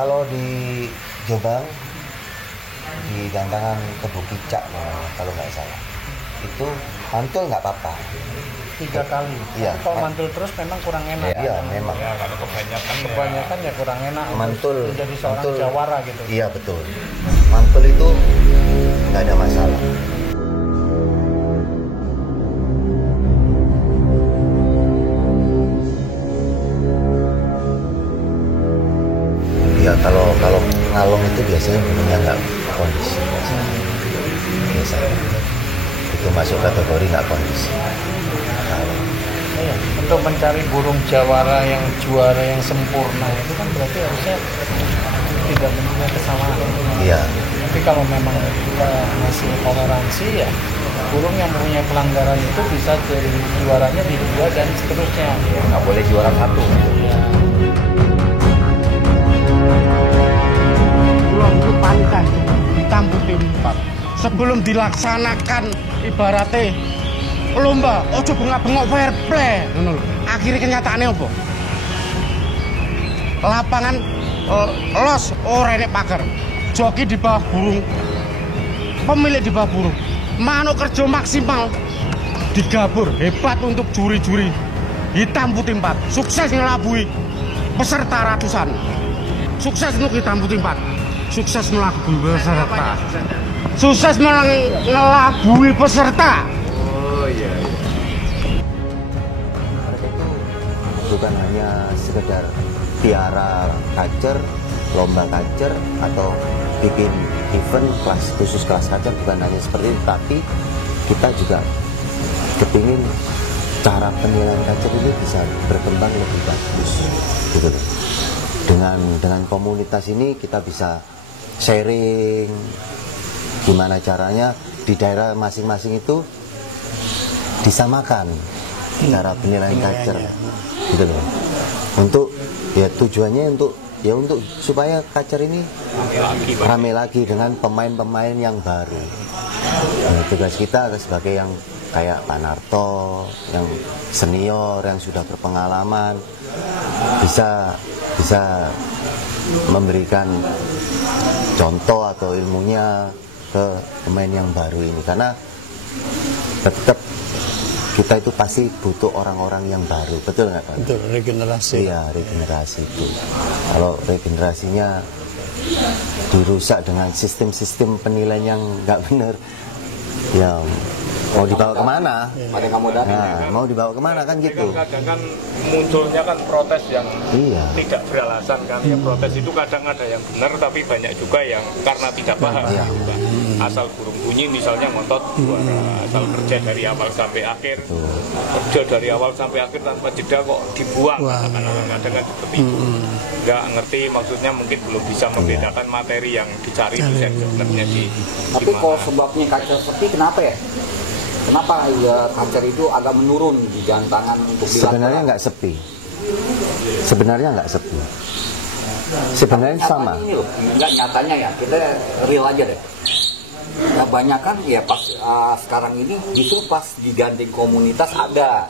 Kalau di Jombang di gantangan Tebu Kicak kalau nggak salah itu mantul nggak apa-apa 3 kali. Iya. Kalau mantul terus memang kurang enak. Iya memang. Ya, kalau Kebanyakan ya kurang enak. Mantul menjadi seorang mantul, jawara gitu. Iya betul. Mantul itu nggak ada masalah. Ya kalau ngalong itu biasanya burungnya nggak kondisi biasanya itu masuk kategori nggak kondisi. Iya. Untuk mencari burung jawara yang juara yang sempurna itu kan berarti harusnya tidak mempunyai kesamaan. Iya. Tapi kalau memang kita masih toleransi ya burung yang mempunyai pelanggaran itu bisa jadi juaranya di 2 dan seterusnya. Nggak boleh juara 1. Itu panikan ditamputi 4 sebelum dilaksanakan ibaratnya lomba ojo bengak-bengok fair play ngono lho. Akhirnya kenyataannya apa? Lapangan los ora enek pagar. Joki di bawah burung. Pemilik di bawah burung. Manuk kerja maksimal digabur hebat untuk juri-juri. Hitam putih 4 sukses ngelabui peserta ratusan. Sukses untuk hitam putih 4. Sukses melabui peserta. Sukses melabui peserta. Oh iya. Mereka itu bukan hanya sekedar piara kacer, lomba kacer atau bikin event khusus kelas kacer, bukan hanya seperti itu, tapi kita juga kepingin cara penilaian kacer ini bisa berkembang lebih bagus gitu. Dengan komunitas ini kita bisa sharing gimana caranya di daerah masing-masing itu disamakan cara penilaian kacer gitu loh. Untuk ya tujuannya untuk supaya kacer ini rame lagi dengan pemain-pemain yang baru. Nah, tugas kita sebagai yang kayak Pak Narto yang senior yang sudah berpengalaman bisa memberikan contoh atau ilmunya ke pemain yang baru ini, karena tetap kita itu pasti butuh orang-orang yang baru, betul nggak Pak? Betul, regenerasi. Iya, regenerasi itu. Kalau regenerasinya dirusak dengan sistem-sistem penilaian yang nggak benar, ya mau dibawa kemana? Pada nggak mau datang. Nah, mau dibawa kemana kan gitu? Kadang kan munculnya kan protes yang Iya. tidak beralasan kan. Ya protes itu kadang ada yang benar tapi banyak juga yang karena tidak paham. Iya. Gitu. Asal burung bunyi misalnya ngotot juara, asal kerja dari awal sampai akhir, kerja dari awal sampai akhir tanpa jeda kok dibuang. Kadang-kadang kan seperti itu. Nggak ngerti maksudnya, mungkin belum bisa membedakan materi yang dicari itu sebenarnya di. Tapi kalau sebabnya kacer sepi kenapa ya? Kenapa ya kacer itu agak menurun di jantangan untuk Sebenarnya nggak sepi. Sebenarnya nggak sepi. Sebenarnya sama. Ini loh, enggak nyatanya ya, kita real aja deh. Nah, banyak kan ya pas sekarang ini justru pas digandeng komunitas ada.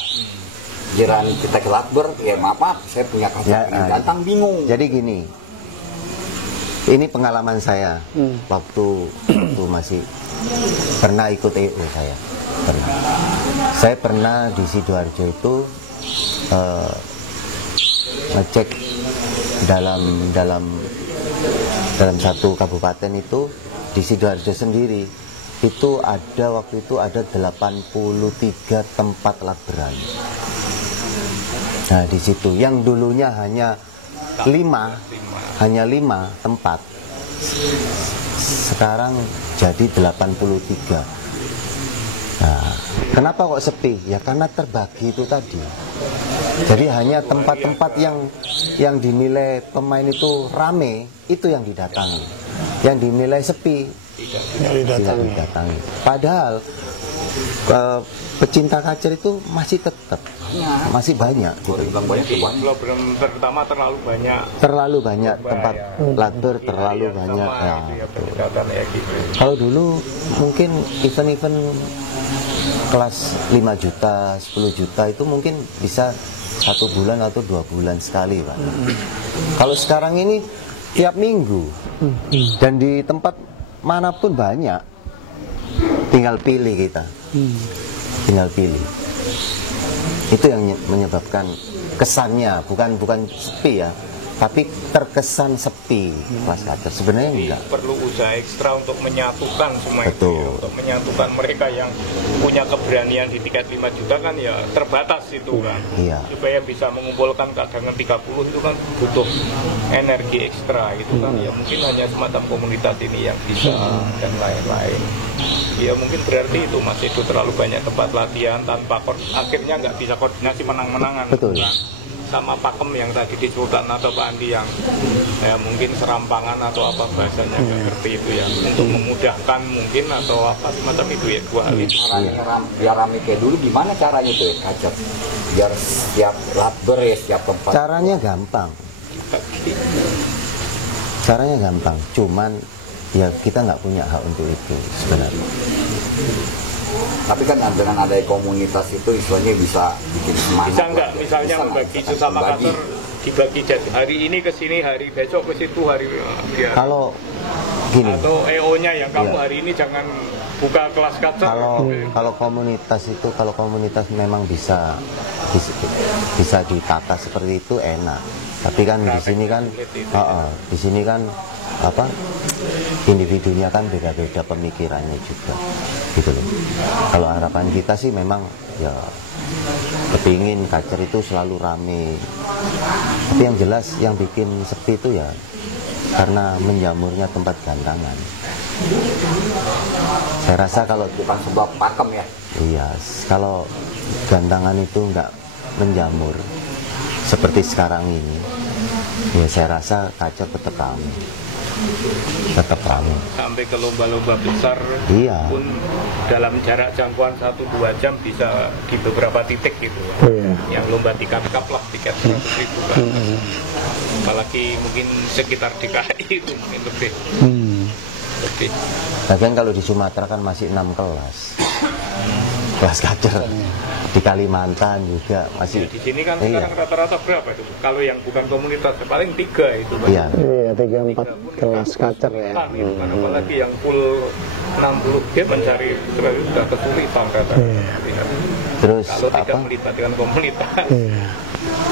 Jiran kita ke Lakber, ya maaf, saya punya kacer jantan bingung. Jadi gini, ini pengalaman saya waktu masih pernah ikut EO saya. Saya pernah di Sidoarjo itu ngecek dalam satu kabupaten itu di Sidoarjo sendiri itu waktu itu ada 83 tempat lakberan. Nah di situ yang dulunya hanya 5 tempat sekarang jadi 83. Nah, kenapa kok sepi? Ya karena terbagi itu tadi. Jadi hanya tempat-tempat yang dinilai pemain itu rame, itu yang didatangi. Yang dinilai sepi, tidak didatangi. Padahal pecinta kacer itu masih tetap, masih banyak. Gitu. Pertama Terlalu banyak tempat lakber, terlalu banyak. Ya, kalau dulu mungkin event-event kelas 5 juta, 10 juta itu mungkin bisa 1 bulan atau 2 bulan sekali Pak. Kalau sekarang ini tiap minggu. Dan di tempat manapun banyak. Tinggal pilih kita. Tinggal pilih. Itu yang menyebabkan kesannya, bukan sepi ya, tapi terkesan sepi kelas kacer. Sebenarnya enggak. Perlu usaha ekstra untuk menyatukan semua itu, Betul. ya. Untuk menyatukan mereka yang punya keberanian di tiket 5 juta kan ya terbatas itu kan. Iya. Supaya bisa mengumpulkan cadangan 30 itu kan butuh energi ekstra gitu kan. Ya mungkin hanya semacam komunitas ini yang bisa dan lain-lain. Ya mungkin berarti itu Mas Edo terlalu banyak tempat latihan tanpa akhirnya nggak bisa koordinasi menang-menangan. Betul. Kan? Sama pakem yang tadi di Sultan atau Pak Andi yang ya mungkin serampangan atau apa bahasanya nggak ngerti itu ya, untuk memudahkan mungkin atau apa semacam itu ya, 2 hal itu. Caranya biar rame kayak dulu gimana caranya tuh ya kacer? Biar setiap latber ya setiap tempat. Caranya gampang, cuman ya kita nggak punya hak untuk itu sebenarnya. Tapi kan dengan ada komunitas itu istilahnya bisa bikin semangat. Bisa nggak misalnya membagi sesama kantor, dibagi jadi hari ini ke sini, hari besok ke situ, hari biar. Kalau gini, Atau EO-nya yang kamu Iya. hari ini jangan buka kelas kacer. kalau komunitas memang bisa ditata seperti itu enak. Tapi kan di sini kan, di sini kan apa? Individunya kan beda-beda pemikirannya juga, gitu loh. Kalau harapan kita sih memang ya kepingin kacer itu selalu rame. Tapi yang jelas yang bikin sepi itu ya karena menjamurnya tempat gantangan. Saya rasa kalau Bukan sebab pakem ya. iya, kalau gantangan itu nggak menjamur seperti sekarang ini, ya saya rasa kacer tetap rame. Sampai ke lomba-lomba besar Iya. pun dalam jarak jangkauan 1-2 jam bisa di beberapa titik gitu. Yang lomba tiket lah, tiket 100.000 kan. Apalagi mungkin sekitar DKI itu mungkin lebih. Bahkan kalau di Sumatera kan masih 6 kelas kacer. Di Kalimantan juga masih. Di sini kan Iya. sekarang rata-rata berapa itu? Kalau yang bukan komunitas paling 3 itu. Iya. Iya, 3-4 kelas kacer ya. Kan, gitu kan. Apalagi yang full 60 dia mencari sudah kesulitan rata-rata. Terus Kalau tidak apa? melibatkan komunitas.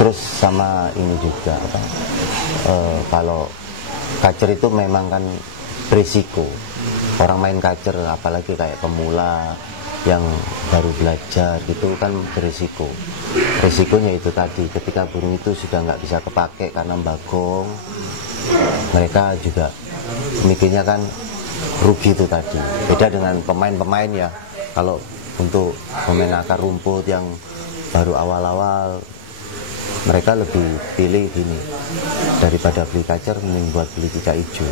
Terus sama ini juga apa? Kalau kacer itu memang kan berisiko. Orang main kacer apalagi kayak pemula yang baru belajar gitu kan berisiko. Risikonya itu tadi, ketika burung itu sudah nggak bisa kepake karena bagong, mereka juga mikirnya kan rugi itu tadi. Beda dengan pemain-pemain ya, kalau untuk pemain akar rumput yang baru awal-awal, mereka lebih pilih gini, daripada beli kacer mending buat beli cicak hijau.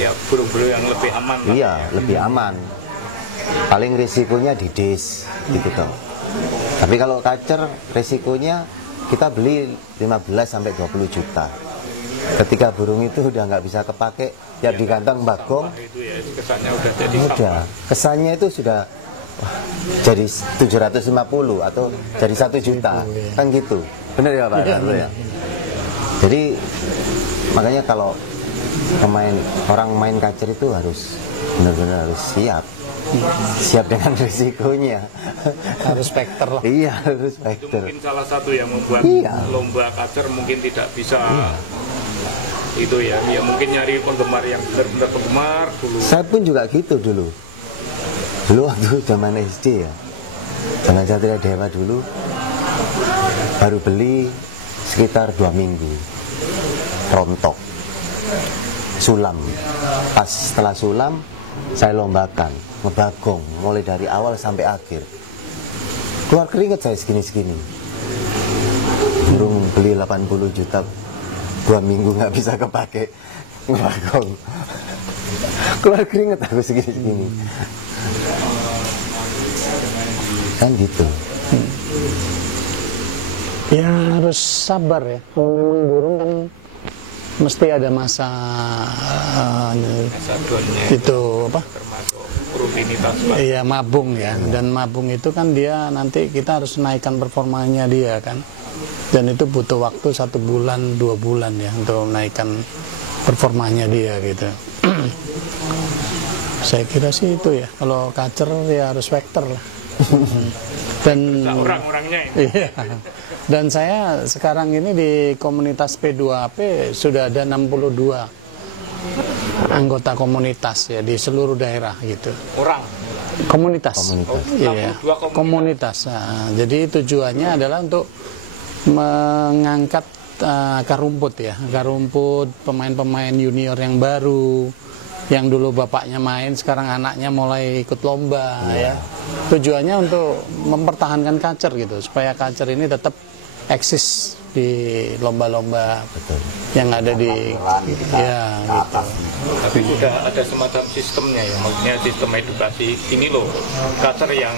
Ya burung-burung yang lebih aman. Iya, lebih aman. Paling risikonya di des gitu toh. Tapi kalau kacer risikonya kita beli 15-20 juta. Ketika burung itu udah nggak bisa kepake, ya diganteng bagong, Itu ya kesannya udah jadi udah kesannya itu sudah wah, jadi 750 atau jadi 1 juta kan gitu. Bener ya Pak Darlo ya. Jadi makanya kalau orang main kacer itu harus benar-benar harus siap dengan risikonya, Harus spekter lah. iya harus Itu factor. mungkin salah satu yang membuat Iya. lomba kacer mungkin tidak bisa itu ya mungkin nyari penggemar yang benar-benar penggemar dulu. Saya pun juga gitu dulu waktu zaman SD ya, zaman Satria Dewa dulu baru beli sekitar 2 minggu rontok sulam. Pas setelah sulam saya lombakan ngebagong mulai dari awal sampai akhir, keluar keringet saya segini-segini. Burung beli 80 juta 2 minggu nggak bisa kepake ngebagong, keluar keringet aku segini-segini. Kan gitu. Ya harus sabar ya. Kalau memang burung kan mesti ada masa Saduannya itu apa? termasuk rutinitas Pak. Iya mabung ya. Dan mabung itu kan dia nanti kita harus naikkan performanya dia kan. Dan itu butuh waktu 1 bulan 2 bulan ya untuk menaikkan performanya dia gitu. Saya kira sih itu ya, kalau kacer ya harus vektor lah. Dan orang-orangnya ini. iya. Dan saya sekarang ini di komunitas P2AP sudah ada 62 anggota komunitas ya di seluruh daerah gitu. Orang. Komunitas. Iya. 62 Komunitas. Nah, jadi tujuannya adalah untuk mengangkat akar rumput ya, akar rumput pemain-pemain junior yang baru, yang dulu bapaknya main, sekarang anaknya mulai ikut lomba ya. Tujuannya untuk mempertahankan kacer gitu, supaya kacer ini tetap eksis di lomba-lomba yang ada di ya gitu. Tapi sudah ada semacam sistemnya ya, maksudnya sistem edukasi. Ini loh, kacer yang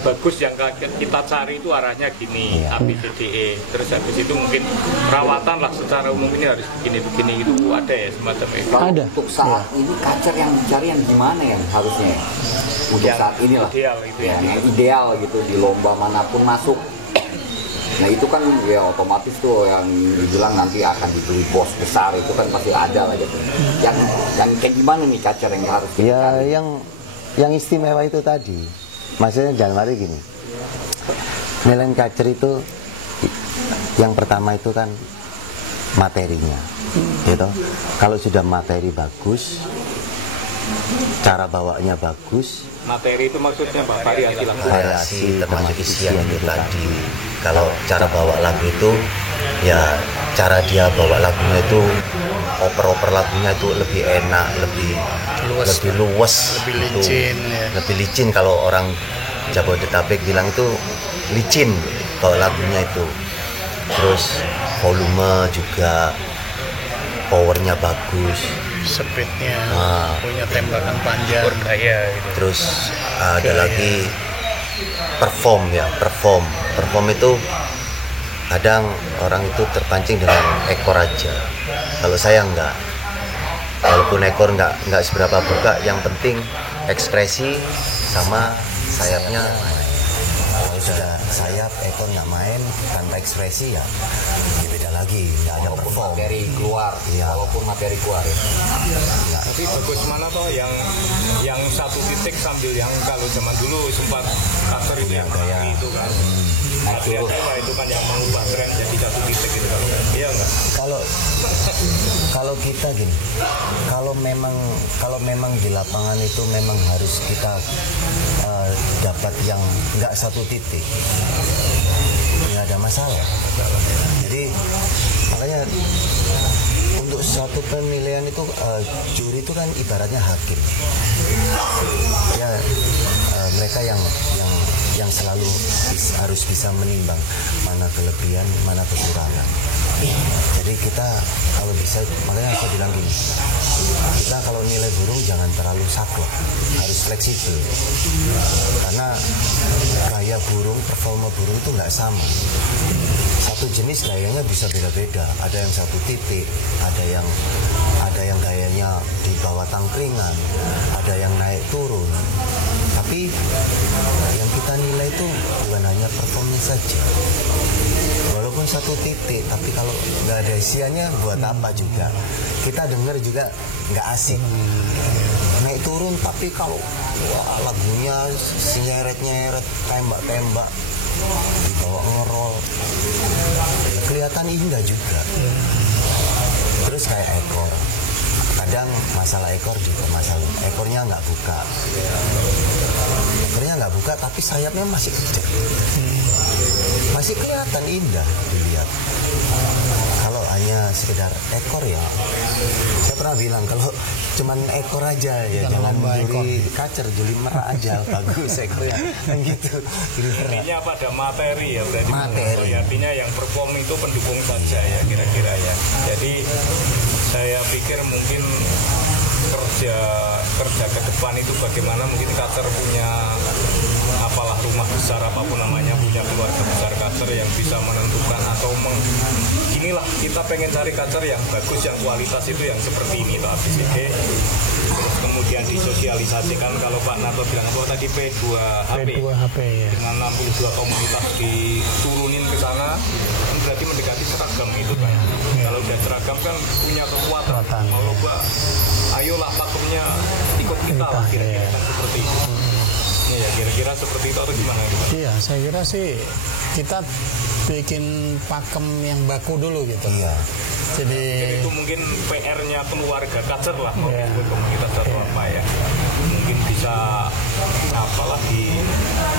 bagus yang kita cari itu arahnya gini, ABCDE. Terus habis itu mungkin perawatan lah secara umum ini harus begini-begini itu ada ya semacam itu. Ada. Untuk saat ini kacer yang dicari yang gimana ya harusnya? Untuk Yang saat inilah. ideal itu ya. Yang ideal gitu di lomba manapun masuk. Nah itu kan ya otomatis tuh yang dibilang nanti akan dibeli bos besar itu kan pasti ada lah gitu. Yang kayak gimana nih kacer yang harus kita Ya cari? yang istimewa itu tadi. Maksudnya jangan lari gini. Nilai kacer itu yang pertama itu kan materinya. Gitu. Kalau sudah materi bagus, cara bawanya bagus, Materi itu maksudnya Pak, variasi lagu. variasi termasuk isian itu tadi. Kalau cara bawa lagu itu ya cara dia bawa lagunya itu oper-oper lagunya itu lebih enak, lebih luas, lebih gitu. licin, ya. Lebih licin. Kalau orang Jabodetabek bilang itu licin kalau lagunya itu. Terus volume juga, powernya bagus. Speednya, Nah. punya tembakan panjang. Bergaya gitu. Terus ada lagi perform itu kadang orang itu terpancing dengan ekor aja. Kalau saya enggak, walaupun ekor enggak seberapa buka, yang penting ekspresi sama sayapnya. Kalau sudah sayap ekor nggak main tanpa ekspresi ya beda lagi, nggak ada Walaupun perform. materi keluar, Iya. walaupun materi keluar ya. Tapi bagus mana toh yang satu titik sambil yang kalau zaman dulu sempat kacer itu yang Gaya. itu kan. Satria Jawa itu kan yang mengubah tren jadi satu titik itu kalau iya enggak? Kalau kita gini, kalau memang di lapangan itu memang harus kita dapat yang nggak satu titik, nggak ada masalah. Jadi makanya untuk suatu pemilihan itu juri itu kan ibaratnya hakim. Ya mereka yang selalu harus bisa menimbang mana kelebihan, mana kekurangan. Jadi kita kalau bisa, makanya saya bilang gini, kita kalau nilai burung jangan terlalu saklek, harus fleksibel. Karena gaya burung, performa burung itu nggak sama. Satu jenis gayanya bisa beda-beda. Ada yang satu titik, ada yang gayanya di bawah tangkringan, ada yang naik turun. Tapi yang kita nilai itu bukan hanya performnya saja. Walaupun satu titik, tapi kalau nggak ada isiannya buat apa juga. Kita dengar juga nggak asik. Naik turun, tapi kalau lagunya nyeret-nyeret, tembak-tembak, dibawa ngerol, kelihatan indah juga. Terus kayak ekor, kadang masalah ekor juga masalah ekornya nggak buka, tapi sayapnya masih kecil, masih kelihatan indah dilihat. Kalau hanya sekedar ekor ya, saya pernah bilang kalau cuman ekor aja ya jangan juri kacer, juri merah aja bagus ekornya kan gitu. Intinya pada materi ya berarti. Materi. Artinya yang perform itu pendukung saja ya kira-kira ya. Jadi saya pikir mungkin kerja ke depan itu bagaimana mungkin kacer punya apalah rumah besar apapun namanya, punya keluarga besar kacer yang bisa menentukan atau inilah kita pengen cari kacer yang bagus, yang kualitas itu yang seperti ini toh ABCD. Terus kemudian disosialisasikan, kalau Pak Narto bilang apa tadi P2HP ya. dengan 62 komunitas diturunin ke sana, kan berarti mendekati seragam itu Pak. Kalau udah seragam kan punya kekuatan. Mau lomba, ayolah pakemnya ikut kita lah, kira-kira kan seperti itu. Ya kira-kira seperti itu atau gimana? Iya, saya kira sih kita bikin pakem yang baku dulu gitu. Iya. Jadi itu mungkin PR-nya keluarga kacer lah, membuat komunitas atau apa ya. Mungkin bisa apalah di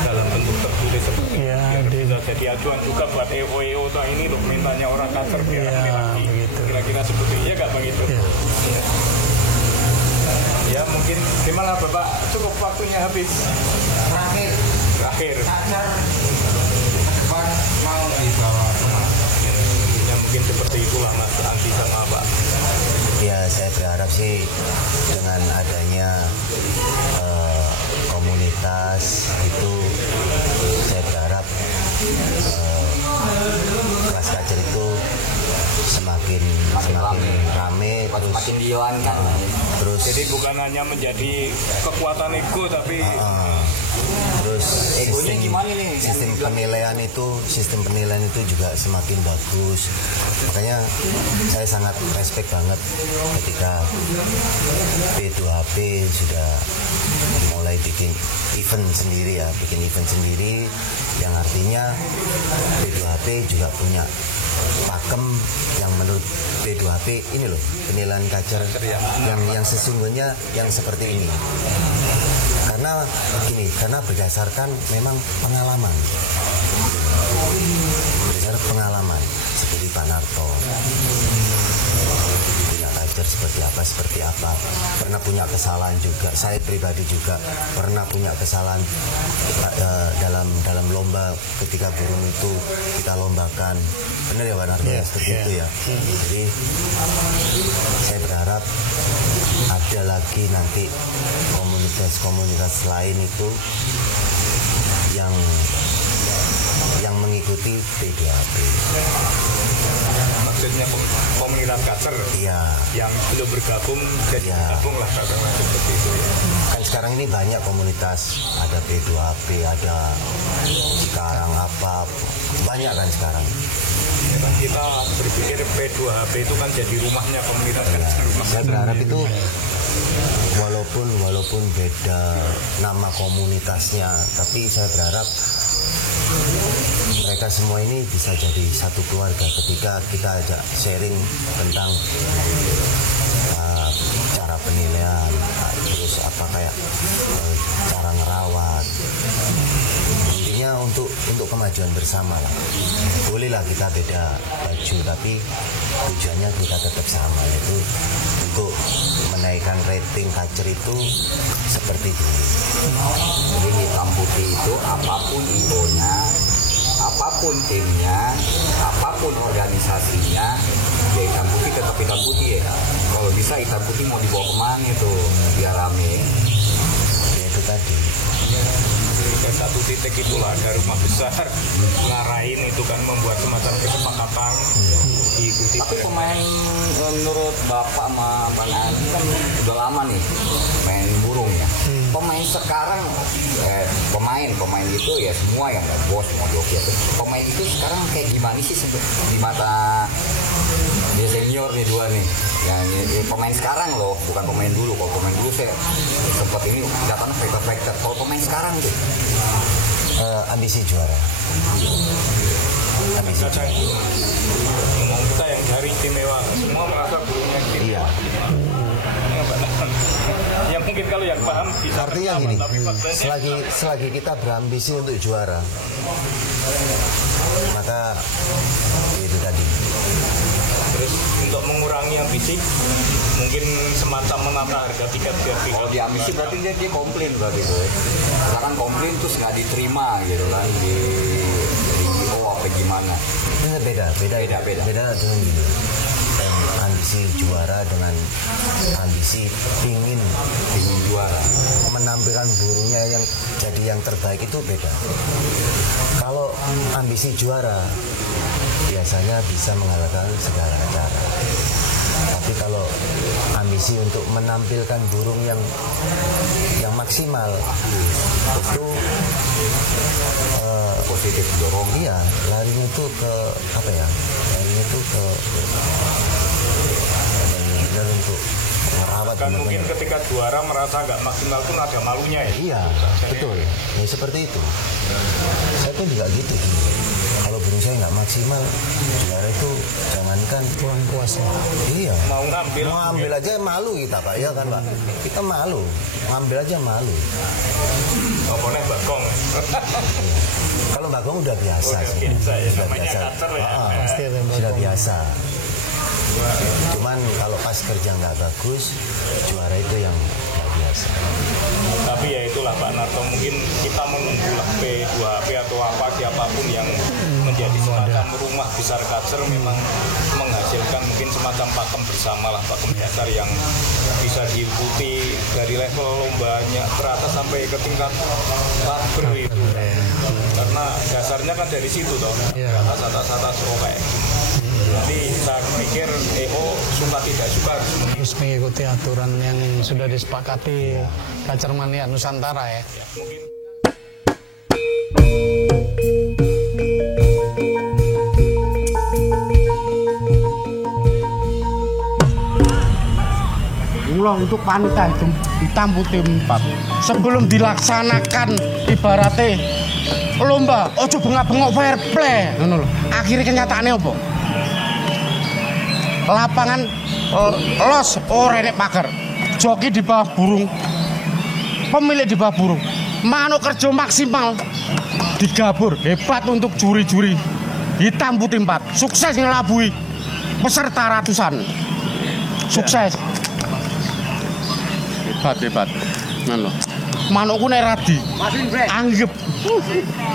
dalam bentuk tertulis seperti itu. Bisa jadi acuan juga buat EO atau ini loh, mintanya orang kacer biar lagi. Kira-kira seperti itu ya nggak begitu? Ya mungkin gimana Bapak, cukup waktunya habis. Terakhir depan mau dibawa kemana? Ya mungkin seperti itulah Mas Andi sama Pak. Ya saya berharap sih dengan adanya komunitas itu, saya berharap kelas kacer itu semakin rame, terus makin dihilangkan. Terus jadi bukan hanya menjadi kekuatan ego tapi terus Egonya gimana nih? sistem penilaian itu juga semakin bagus. Makanya saya sangat respect banget ketika P2HP sudah mulai bikin event sendiri yang artinya P2HP juga punya pakem yang menurut P2HP ini loh, penilaian kacer yang sesungguhnya yang seperti ini. Karena berdasarkan memang pengalaman seperti Pak Narto punya kacer seperti apa, pernah punya kesalahan juga. Saya pribadi juga pernah punya kesalahan dalam lomba ketika burung itu kita lombakan. Benar ya Pak Narto, seperti itu ya. Jadi saya berharap ada lagi nanti komunitas lain itu yang mengikuti P2HP. maksudnya komunitas kacer yang belum bergabung jadi bergabung lah katakanlah seperti itu ya. Kan sekarang ini banyak komunitas, ada P2HP, ada sekarang apa, banyak kan sekarang. Kita berpikir P2HP itu kan jadi rumahnya komunitas kacer. Saya berharap itu walaupun beda nama komunitasnya, tapi saya berharap mereka semua ini bisa jadi satu keluarga ketika kita ajak sharing tentang cara penilaian, terus apa kayak cara ngerawat. Intinya untuk kemajuan bersama lah. Bolehlah kita beda baju, tapi tujuannya kita tetap sama, yaitu untuk menaikkan rating kacer itu seperti dulu. Jadi hitam putih itu apapun ibonya, apapun timnya, apapun organisasinya, ya hitam putih tetap hitam putih ya. Kalau bisa hitam putih mau dibawa kemana itu biar rame. Ya itu tadi. Ke satu titik itulah ada rumah besar ngarahin itu kan, membuat semacam kesepakatan diikuti. Tapi pemain menurut Bapak sama Bang Andi kan udah lama nih main burung ya. Pemain sekarang pemain itu ya semua yang bos mau joki. Pemain itu sekarang kayak gimana sih di mata dia senior nih dua nih. Yang pemain sekarang loh, bukan pemain dulu. Kalau pemain dulu saya sempat ini datang fighter. Kalau pemain sekarang tuh ambisi juara. Kita yang cari istimewa, semua merasa burungnya istimewa. Ya mungkin kalau yang paham bisa. Artinya gini, selagi kita berambisi untuk juara, maka itu tadi. Terus untuk mengurangi ambisi, mungkin semacam menata harga tiket biar kalau di ambisi berarti dia komplain berarti tuh. Misalkan komplain terus nggak diterima gitu kan di apa gimana? Beda dengan gini. ambisi juara dengan ambisi ingin juara, menampilkan burungnya yang jadi yang terbaik itu beda. Kalau ambisi juara biasanya bisa mengalahkan segala cara. Tapi kalau ambisi untuk menampilkan burung yang maksimal itu positif dorong, iya, larinya itu ke apa ya? Larinya itu ke benar untuk merawat. Kan mungkin ketika juara merasa nggak maksimal pun ada malunya ya. Iya, betul. Ya seperti itu. Saya pun juga gitu. Kalau burung saya nggak maksimal, juara itu jangankan kurang puas. Iya. Mau ngambil aja malu kita Pak, ya kan Pak? Kita malu, ngambil aja malu. Pokoknya bagong. Kalau bagong udah biasa. Biasa ya, namanya kacer ya. Sudah biasa. Cuman kalau pas kerja nggak bagus, juara itu yang nggak biasa. Tapi ya itulah Pak Narto, mungkin kita menunggulah P2HP atau apa siapapun yang menjadi semacam rumah besar kacer memang menghasilkan mungkin semacam pakem bersama lah, pakem dasar yang bisa diikuti dari level lombanya teratas sampai ke tingkat labber itu. Karena dasarnya kan dari situ toh, atas kayak. Jadi saya pikir suka tidak suka harus mengikuti aturan yang sudah disepakati Kacermania Nusantara ya. Mungkin. Mula untuk panitia hitam putih 4 sebelum dilaksanakan ibaratnya lomba ojo bengak-bengok fair play ngono lho. Akhirnya kenyataannya apa? Lapangan los renek pagar, joki di bawah burung, pemilik di bawah burung, manuk kerja maksimal, digabur hebat untuk juri-juri hitam putih 4 sukses ngelabui peserta ratusan, sukses hebat ngono. Manukku nek radi anggap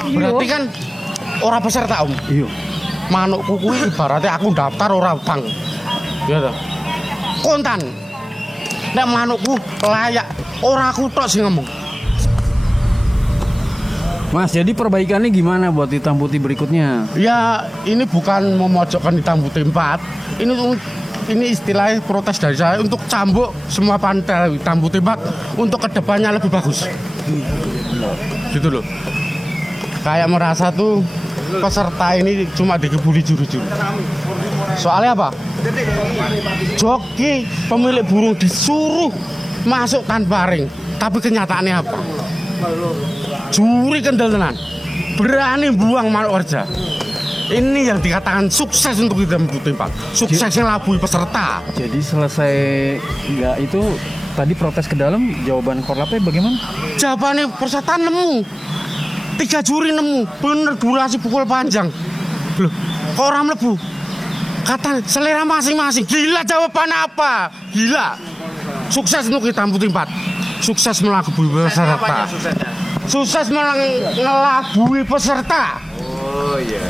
berarti kan ora peserta Om. Iya. Manukku kuwi ibaratnya aku daftar ora utang. Ya toh. Kontan. Nek manukku layak ora aku tok sing ngomong. Mas, jadi perbaikannya gimana buat hitam putih berikutnya? Ya, ini bukan memojokkan hitam putih 4. Ini istilahnya protes dari saya untuk cambuk semua pantai hitam putih 4 untuk kedepannya lebih bagus. Gitu loh. Kayak merasa tuh peserta ini cuma dikebuli juri-juri. Soalnya apa? Joki pemilik burung disuruh masuk tanpa ring, tapi kenyataannya apa? Juri kendel tenan, berani buang manuk kerja. Ini yang dikatakan sukses untuk hitam putih 4. Sukses ngelabui peserta. Jadi selesai nggak itu tadi protes ke dalam, jawaban korlapnya bagaimana? Jawabannya peserta nemu, 3 juri nemu, bener durasi pukul panjang. Loh, kok orang mlebu? Kata selera masing-masing. Gila jawaban apa? Gila. Sukses untuk hitam putih 4. Sukses melabui peserta. Sukses melabui peserta. Oh iya.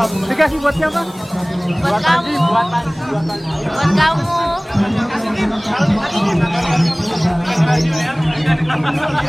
Dikasih buat siapa? Buat kamu. Buat kamu.